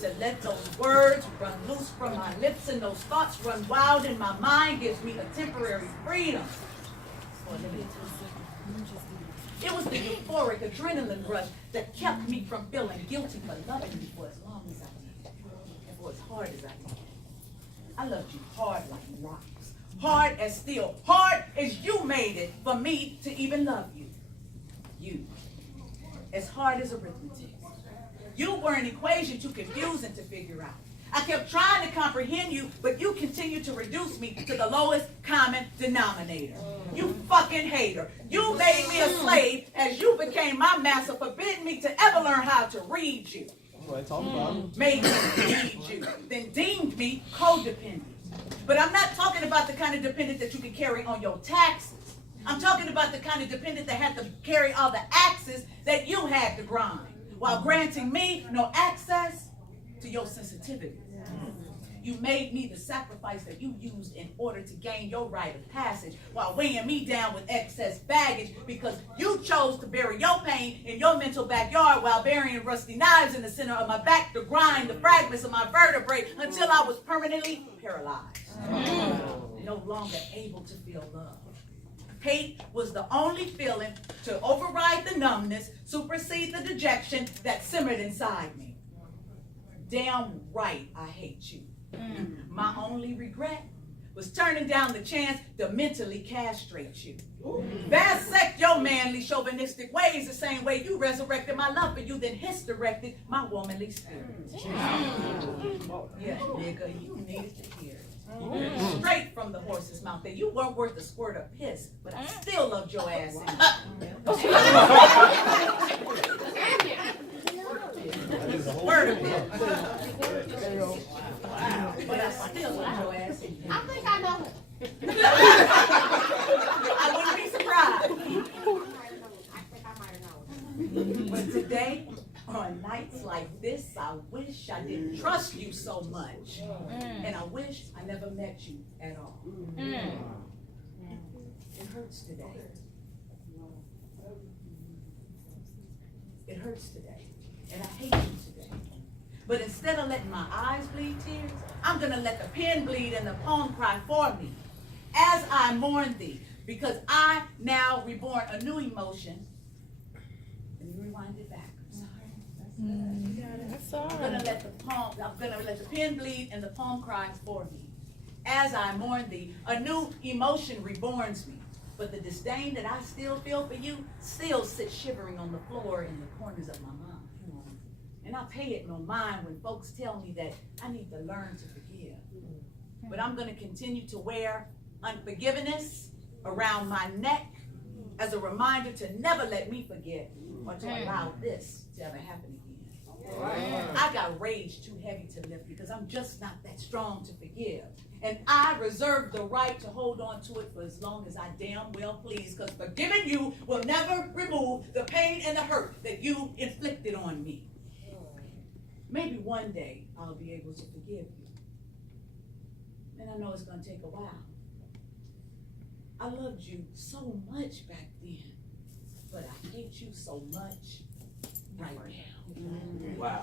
to let those words run loose from my lips and those thoughts run wild in my mind gives me a temporary freedom. It was the euphoric adrenaline rush that kept me from feeling guilty for loving you for as long as I did, and for as hard as I did. I loved you hard like rocks, hard as steel, hard as you made it for me to even love you. You, as hard as arithmetic. You were an equation too confusing to figure out. I kept trying to comprehend you, but you continued to reduce me to the lowest common denominator. You fucking hater. You made me a slave as you became my master, forbidding me to ever learn how to read you. Made me read you, then deemed me codependent. But I'm not talking about the kind of dependent that you can carry on your taxes. I'm talking about the kind of dependent that had to carry all the axes that you had to grind, while granting me no access to your sensitivity. You made me the sacrifice that you used in order to gain your rite of passage, while weighing me down with excess baggage because you chose to bury your pain in your mental backyard while burying rusty knives in the center of my back to grind the fragments of my vertebrae until I was permanently paralyzed, no longer able to feel love. Hate was the only feeling to override the numbness, supersede the dejection that simmered inside me. Damn right I hate you. My only regret was turning down the chance to mentally castrate you. Dissect your manly chauvinistic ways the same way you resurrected my love for you, then hysterected my womanly spirit. Yeah, nigga, you needed to hear it. Straight from the horse's mouth that you weren't worth a squirt of piss, but I still loved your ass. Word of it. But I still love your ass. I think I know it. I wouldn't be surprised. I think I might have known it. But today, on nights like this, I wish I didn't trust you so much. And I wish I never met you at all. It hurts today. It hurts today. And I hate you today. But instead of letting my eyes bleed tears, I'm going to let the pen bleed and the poem cry for me as I mourn thee, because I now reborn a new emotion. And rewind it back. I'm gonna let the pen bleed and the poem cry for me. As I mourn thee, a new emotion reborns me. But the disdain that I still feel for you still sits shivering on the floor in the corners of my mind. And I pay it no mind when folks tell me that I need to learn to forgive. But I'm gonna continue to wear unforgiveness around my neck as a reminder to never let me forget or to allow this to ever happen again. I got rage too heavy to lift because I'm just not that strong to forgive. And I reserve the right to hold on to it for as long as I damn well please, because forgiving you will never remove the pain and the hurt that you inflicted on me. Maybe one day I'll be able to forgive you. And I know it's going to take a while. I loved you so much back then, but I hate you so much right now. Wow.